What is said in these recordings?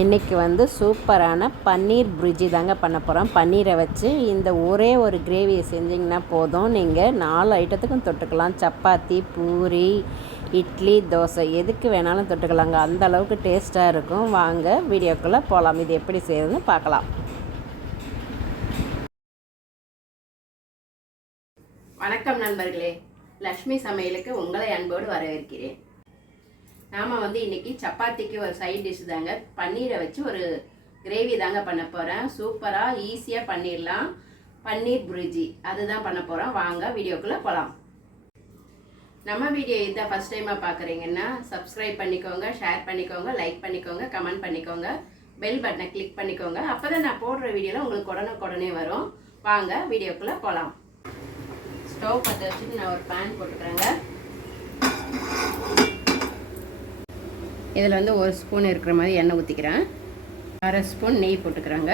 இன்றைக்கி வந்து சூப்பரான பன்னீர் புர்ஜி தாங்க பண்ண போகிறோம். பன்னீரை வச்சு இந்த ஒரே ஒரு கிரேவியை செஞ்சிங்கன்னா போதும். நீங்கள் 4 ஐட்டத்துக்கும் தொட்டுக்கலாம். சப்பாத்தி, பூரி, இட்லி, தோசை எதுக்கு வேணாலும் தொட்டுக்கலாங்க. அந்த அளவுக்கு டேஸ்ட்டாக இருக்கும். வாங்க வீடியோக்குள்ளே போகலாம். இது எப்படி செய்யறதுன்னு பார்க்கலாம். வணக்கம் நண்பர்களே, லக்ஷ்மி சமையலுக்கு உங்களை அன்போடு வரவேற்கிறேன். நாம் வந்து இன்றைக்கி சப்பாத்திக்கு ஒரு சைட் டிஷ் தாங்க, பன்னீரை வச்சு ஒரு கிரேவி தாங்க பண்ண போகிறேன். சூப்பராக ஈஸியாக பண்ணிடலாம். பன்னீர் புர்ஜி அதுதான் பண்ண போகிறோம். வாங்க வீடியோக்குள்ளே போகலாம். நம்ம வீடியோ இதான் ஃபஸ்ட் டைமாக பார்க்குறீங்கன்னா சப்ஸ்கிரைப் பண்ணிக்கோங்க, ஷேர் பண்ணிக்கோங்க, லைக் பண்ணிக்கோங்க, கமெண்ட் பண்ணிக்கோங்க, பெல் பட்டனை கிளிக் பண்ணிக்கோங்க. அப்போ தான் நான் போடுற வீடியோவில் உங்களுக்கு உடனே வரும். வாங்க வீடியோக்குள்ளே போகலாம். ஸ்டவ் பற்ற வச்சுட்டு நான் ஒரு பேன் போட்டுக்கிறேங்க. இதில் வந்து 1 ஸ்பூன் இருக்கிற மாதிரி எண்ணெய் ஊற்றிக்கிறேன். 1/2 ஸ்பூன் நெய் போட்டுக்கிறேங்க.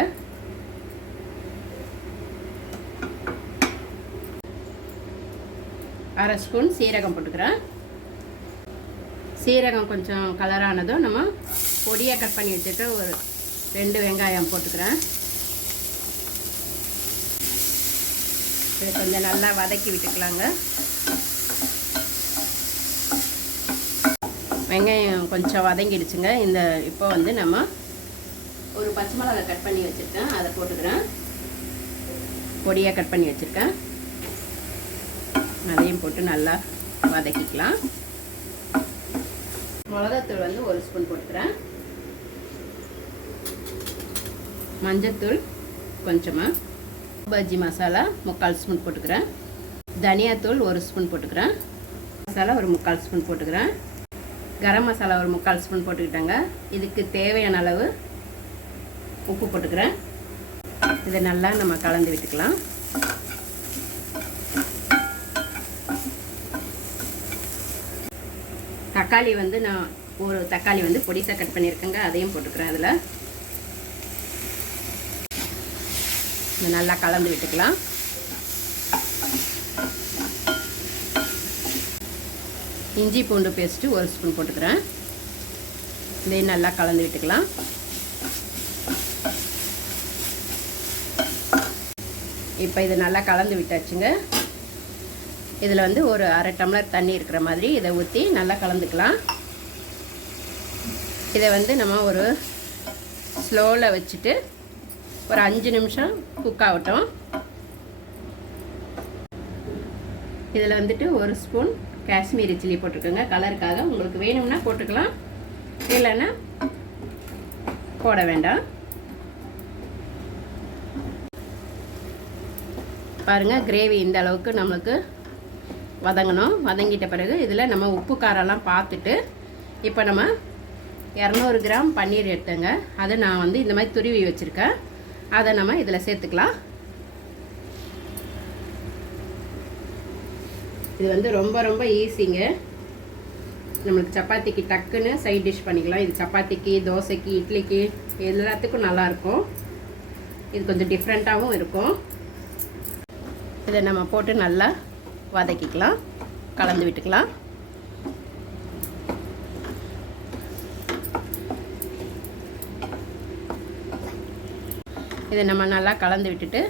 அரை ஸ்பூன் சீரகம் போட்டுக்கிறேன். சீரகம் கொஞ்சம் கலரானதும் நம்ம பொடியாக கட் பண்ணி வச்சுட்டு ஒரு 2 வெங்காயம் போட்டுக்கிறேன். இது கொஞ்சம் நல்லா வதக்கி விட்டுக்கலாங்க. வெங்காயம் கொஞ்சம் வதங்கிடுச்சுங்க. இப்போ வந்து நம்ம ஒரு பச்சை மிளகாய் கட் பண்ணி வச்சுருக்கேன், அதை போட்டுக்கிறேன். பொடியாக கட் பண்ணி வச்சுருக்கேன், அதையும் போட்டு நல்லா வதக்கிக்கலாம். மிளகாத்தூள் வந்து 1 ஸ்பூன் போட்டுக்கிறேன். மஞ்சத்தூள் கொஞ்சமாக, பஜ்ஜி மசாலா 3/4 ஸ்பூன் போட்டுக்கிறேன். தனியாத்தூள் 1 ஸ்பூன் போட்டுக்கிறேன். மசாலா ஒரு 3/4 ஸ்பூன் போட்டுக்கிறேன். கரம் மசாலா ஒரு 3/4 ஸ்பூன் போட்டுக்கிட்டேங்க. இதுக்கு தேவையான அளவு உப்பு போட்டுக்கிறேன். இதை நல்லா நம்ம கலந்து விட்டுக்கலாம். தக்காளி வந்து நான் ஒரு தக்காளி வந்து பொடிசாக கட் பண்ணியிருக்கேங்க, அதையும் போட்டுக்கிறேன். அதில் இதை நல்லா கலந்து விட்டுக்கலாம். இஞ்சி பூண்டு பேஸ்ட்டு 1 ஸ்பூன் போட்டுக்கிறேன். இதையும் நல்லா கலந்து விட்டுக்கலாம். இப்போ இது நல்லா கலந்து விட்டாச்சுங்க. இதில் வந்து ஒரு 1/2 டம்ளர் தண்ணி இருக்கிற மாதிரி இதை ஊற்றி நல்லா கலந்துக்கலாம். இதை வந்து நம்ம ஒரு ஸ்லோவில் வச்சுட்டு ஒரு 5 நிமிஷம் குக் ஆகட்டும். இதில் வந்துட்டு 1 ஸ்பூன் காஷ்மீரி சில்லி போட்டிருக்கோங்க, கலருக்காக. உங்களுக்கு வேணும்னா போட்டுக்கலாம், இல்லைன்னா போட வேண்டாம். பாருங்கள், கிரேவி இந்த அளவுக்கு நம்மளுக்கு வதங்கணும். வதங்கிட்ட பிறகு இதில் நம்ம உப்பு காரெல்லாம் பார்த்துட்டு, இப்போ நம்ம 200 கிராம் பன்னீர் எடுத்தேங்க. அதை நான் வந்து இந்த மாதிரி துருவி வச்சுருக்கேன். அதை நம்ம இதில் சேர்த்துக்கலாம். இது வந்து ரொம்ப ஈஸிங்க. நம்மளுக்கு சப்பாத்திக்கு டக்குன்னு சைட் டிஷ் பண்ணிக்கலாம். இது சப்பாத்திக்கு, தோசைக்கு, இட்லிக்கு எல்லாத்துக்கும் நல்லாயிருக்கும். இது கொஞ்சம் டிஃப்ரெண்ட்டாகவும் இருக்கும். இதை நம்ம போட்டு நல்லா வதக்கிக்கலாம், கலந்து விட்டுக்கலாம். இதை நம்ம நல்லா கலந்து விட்டுட்டு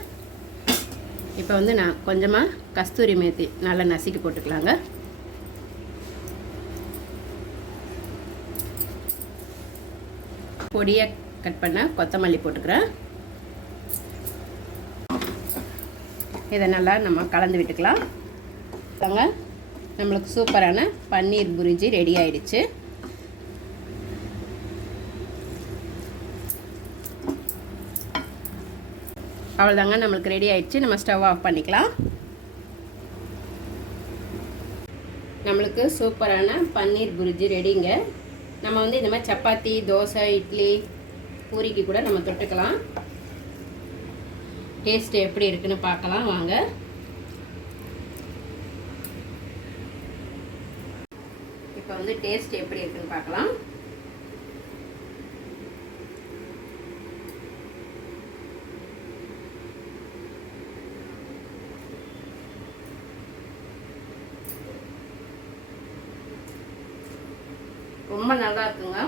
இப்போ வந்து நான் கொஞ்சமாக கஸ்தூரி மேத்தி நல்லா நசுக்கி போட்டுக்கலாங்க. பொடியாக கட் பண்ண கொத்தமல்லி போட்டுக்கிறேன். இதை நல்லா நம்ம கலந்து விட்டுக்கலாம். நம்மளுக்கு சூப்பரான பன்னீர் புர்ஜி ரெடி ஆயிடுச்சு. அவ்வளோதாங்க, நம்மளுக்கு ரெடி ஆயிடுச்சு. நம்ம ஸ்டவ் ஆஃப் பண்ணிக்கலாம். நம்மளுக்கு சூப்பரான பன்னீர் புர்ஜி ரெடிங்க. நம்ம வந்து இந்த மாதிரி சப்பாத்தி, தோசை, இட்லி, பூரிக்கு கூட நம்ம தொட்டுக்கலாம். டேஸ்ட் எப்படி இருக்குன்னு பார்க்கலாம் வாங்க. இப்போ வந்து டேஸ்ட் எப்படி இருக்குன்னு பார்க்கலாம். ரொம்ப நல்லா இருக்குங்க.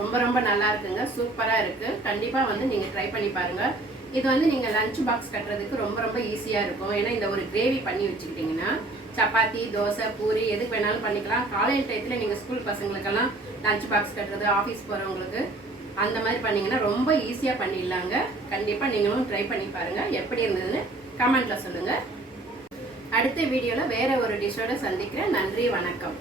ரொம்ப ரொம்ப நல்லா இருக்குங்க, சூப்பராக இருக்குது. கண்டிப்பாக வந்து நீங்கள் ட்ரை பண்ணி பாருங்கள். இது வந்து நீங்கள் லஞ்ச் பாக்ஸ் கட்டுறதுக்கு ரொம்ப ரொம்ப ஈஸியாக இருக்கும். ஏன்னா இந்த ஒரு கிரேவி பண்ணி வச்சுக்கிட்டிங்கன்னா சப்பாத்தி, தோசை, பூரி எதுக்கு வேணாலும் பண்ணிக்கலாம். காலையில் டயத்தில் நீங்கள் ஸ்கூல் பசங்களுக்கெல்லாம் லஞ்ச் பாக்ஸ் கட்டுறது, ஆஃபீஸ் போகிறவங்களுக்கு அந்த மாதிரி பண்ணிங்கன்னா ரொம்ப ஈஸியாக பண்ணிடலாங்க. கண்டிப்பாக நீங்களும் ட்ரை பண்ணி பாருங்கள். எப்படி இருந்ததுன்னு கமெண்ட்டில் சொல்லுங்கள். அடுத்த வீடியோவில் வேறு ஒரு டிஷ்ஷோடு சந்திக்கிறேன். நன்றி, வணக்கம்.